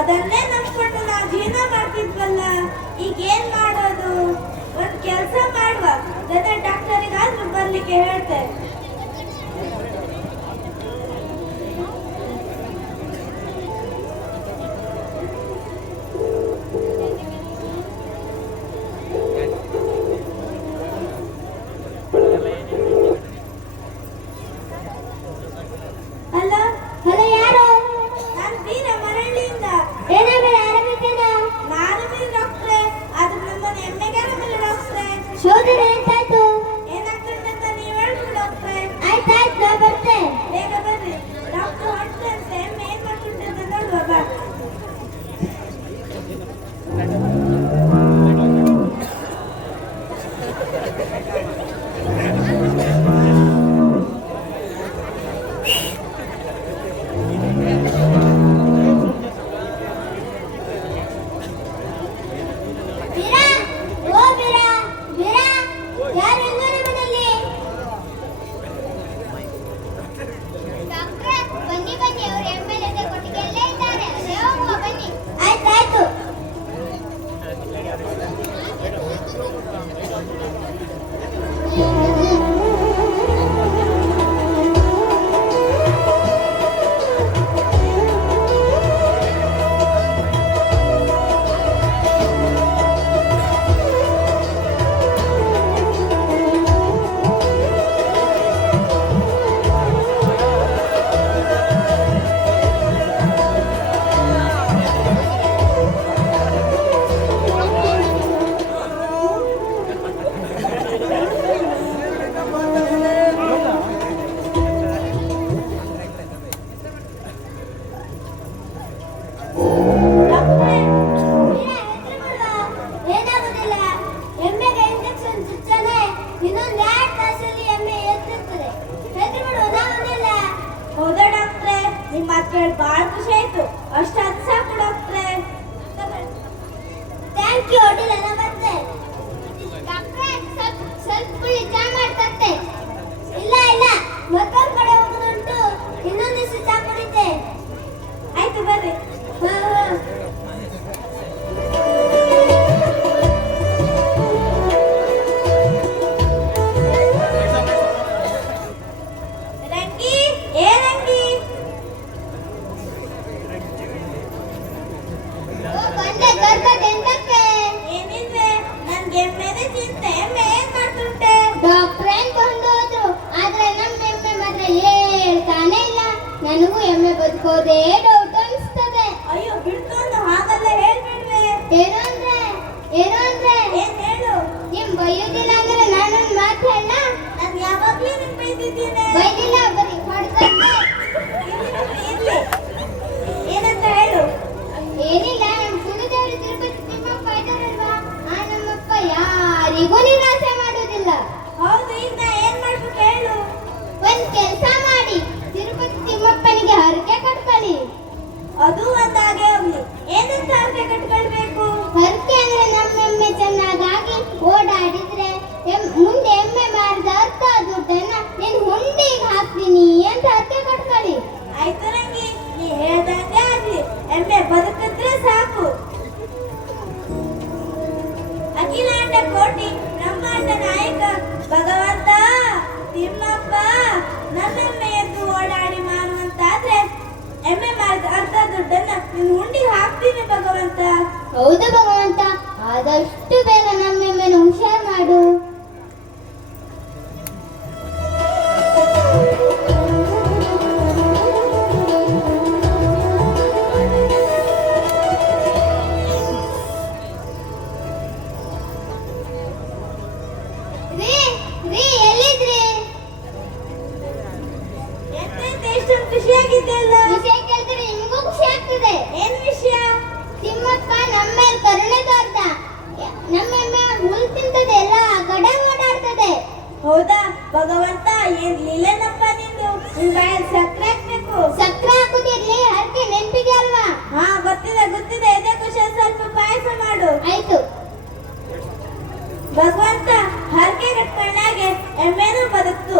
ಅದನ್ನೇ ನಂಬ್ಕೊಂಡು ನಾವು ಜೀವನ ಮಾಡ್ತಿದ್ವಲ್ಲ. ಈಗ ಏನ್ ಮಾಡೋದು? ಒಂದ್ ಕೆಲಸ ಮಾಡುವ, ಜೊತೆ ಡಾಕ್ಟರಿಗಾದ್ರೂ ಬರ್ಲಿಕ್ಕೆ ಹೇಳ್ತೇವೆ. ಶೋಧನೆ ಎಂತಾಯ್ತು? ಏನಾಗ್ತದೆ ಅಂತ ನೀವು ಹೇಳ್ಬಿಡು ಡಾಕ್ಟ್ರೆ. ಆಯ್ತಾಯ್ತು, ನಾ ಬರ್ತೆ. ಬೇಗ ಬರ್ರಿ, ಡಾಕ್ಟರ್ ಹೊರಟಂತೆ ಏನ್ ಮಾಡ್ತಿದ್ದೆ ಅಂತ ನೋಡುವ ಬಾ. ಹೌದಾ ಡಾಕ್ಟ್ರೆ? ನಿಮ್ಮ ಮಾತು ಕೇಳಿ ಬಹಳ ಖುಷಿ ಆಯ್ತು. ಅಷ್ಟಾದ್ ಸಾಕು ಡಾಕ್ಟ್ರೆ. Thank you. ಅಡ್ಡಿಲ್ಲ, ನಾ ಬರ್ತೆ. ಡಾಕ್ಟ್ರೆ, ಸ್ವಲ್ಪ ಕುಳಿ ಚಾ ಮಾಡ್ತಂತೆ. ಇಲ್ಲ ಇಲ್ಲ, ಮತ್ತೊಂದು ಕಡೆ ಹೋಗೋದುಂಟು. ಇನ್ನೊಂದಿಷ್ಟು ಚಾ ಕುಡಿತೆ. ಆಯ್ತು ಬರ್ರಿ. ಹಾ ಹಾ. ರಂಗಿ, ಏ ರಂಗಿ. ಬಂದೆ, ಕರ್ಕತೆ ಎಂತಕ್ಕೆ? ಏನಿಲ್ವೇ, ನನ್ಗೆ ಎಮ್ಮೆನೆ ಚಿಂತೆ. ಎಮ್ಮೆ ಏನ್ ಮಾಡ್ತುಂಟೆ? ಡಾಕ್ಟ್ರೆ ಕೊಂಡು ಹೋದ್ರು, ಆದ್ರೆ ನಮ್ಮ ಎಮ್ಮೆ ಮಾತ್ರ ಹೇಳ್ತಾನೆ ಇಲ್ಲ. ನನಗೂ ಎಮ್ಮೆ ಬದುಕೋದೇ ಡೌಟ್ ಅನಿಸ್ತದೆ. ಅಯ್ಯೋ ಬಿಡ್ಕೊಂಡು ಹಾಗೆಲ್ಲ ಹೇಳ್ಬೇಡ್ವೆ. ಏನು ಅಂದ್ರೆ ಏನ್ ಹೇಳು. ನಿಮ್ ಬೈಯೋದಿಲ್ಲ ಅಂದ್ರೆ ನಾನೊಂದು ಮಾತು ಹೇಳ. ನಾನು ಯಾವಾಗ್ಲೂ ನಿಮ್ ಬೈದಿದ್ದೀನಿ. ಬೈದಿಲ್ಲ, ಬರೀ ಹೊಡ್ದಂತೆ. ಇರ್ಲಿ, ಏನಂತ ಹೇಳು. ಏನಿಲ್ಲ, ನಮ್ ಕುಲದೇವರು ತಿರುಪತಿ ತಿಮ್ಮಪ್ಪ ಇದ್ದಾರಲ್ವಾ, ಆ ನಮ್ಮಪ್ಪ ಯಾರಿಗೂ ನಿರಾಸೆ ಮಾಡೋದಿಲ್ಲ. ಹೌದು, ಈಗ ನಾ ಏನ್ ಮಾಡ್ಬೇಕು ಹೇಳು. ಒಂದ್ ಕೆಲ್ಸ ಮಾಡಿ, ತಿರುಪತಿ ತಿಮ್ಮಪ್ಪನಿಗೆ ಹರಕೆ ಕಟ್ಕೊಳ್ಳಿ. ಅದು ಒಂದಾಗೆ ಹೋಗ್ಲಿ. ಏನಂತ ಹರಕೆ ಕಟ್ಕೊಳ್ಬೇಕು? ಹರಕೆ ಅಂದ್ರೆ ನಮ್ಮ ಎಮ್ಮೆ ಚೆನ್ನಾಗಾಗಿ ಓಡಾಡಿದ್ರೆ ಮುಂದೆ ಎಮ್ಮೆ ಮಾರಿದ ಅರ್ಥ ದುಡ್ಡನ್ನ ನಿನ್ ಹುಂಡಿಗೆ ಹಾಕ್ತೀನಿ ಅಂತ ಹರಕೆ ಕಟ್ಕೊಳ್ಳಿ. ಆಯ್ತು ರಂಗಿ, ನೀ ಹೇಳ್ದಂಗೆ ಆಗ್ಲಿ. ಎಮ್ಮೆ ಬದುಕಿದ್ರೆ ಸಾಕು. ಅಖಿಲಾಂಡ ಕೋಟಿ ಬ್ರಹ್ಮಾಂಡ ನಾಯಕ ಭಗವಂತ ತಿಮ್ಮಪ್ಪ ನಮ್ಮೆಮ್ಮೆ ಎದ್ದು ಓಡಾಡಿ ಮಾರುವಂತಾದ್ರೆ ಎಮ್ಮೆ ಮಾರಿದ ಅರ್ಧ ದುಡ್ಡನ್ನ ನಿನ್ ಹುಂಡಿಗೆ ಹಾಕ್ತೀನಿ ಭಗವಂತ. ಹೌದು ಭಗವಂತ, ಆದಷ್ಟು ಬೇಗ ನಮ್ಮೆಮ್ಮೆನ ಹುಷಾರ್ ಮಾಡು. ಎಲ್ಲಿದ್ರಿ? ಎಷ್ಟೊಂದು ಖುಷಿಯಾಗಿದ್ದೆಲ್ಲ. ವಿಷಯ ಕೇಳಿದ್ರೆ ನಿಮಗೂ ಖುಷಿ ಆಗ್ತದೆ. ಏನ್ ವಿಷಯ? ತಿಮ್ಮಪ್ಪ ನಮ್ಮ ಮೇಲೆ ಕರುಣೆ ತೋರ್ದ. ನಮ್ಮೆಮ್ಮೆ ಹುಲ್ ತಿಂತದೆ, ಎಲ್ಲ ಕಡೆ ಓಡಾಡ್ತದೆ. ಹೌದಾ ಭಗವಂತ, ಏನ್ ಲೀಲೆನಪ್ಪ ನಿಂದು. ನಿನ್ ಬಾಯಲ್ಲಿ ಸಕ್ಕರೆ ಹಾಕ್ಬೇಕು. ಸಕ್ಕರೆ ಹಾಕುದಿರ್ಲಿ, ಹರಕೆ ನೆನ್ಪಿಗೆ ಅಲ್ವಾ? ಹಾ ಗೊತ್ತಿದೆ. ಎದೆ ಖುಷಿ ಸ್ವಲ್ಪ ಪಾಯಸ ಮಾಡು. ಆಯ್ತು. ಭಗವಂತ ಹರಕೆ ಕಟ್ಕೊಂಡಾಗೆ ಎಮ್ಮೆನೂ ಬದುಕ್ತು.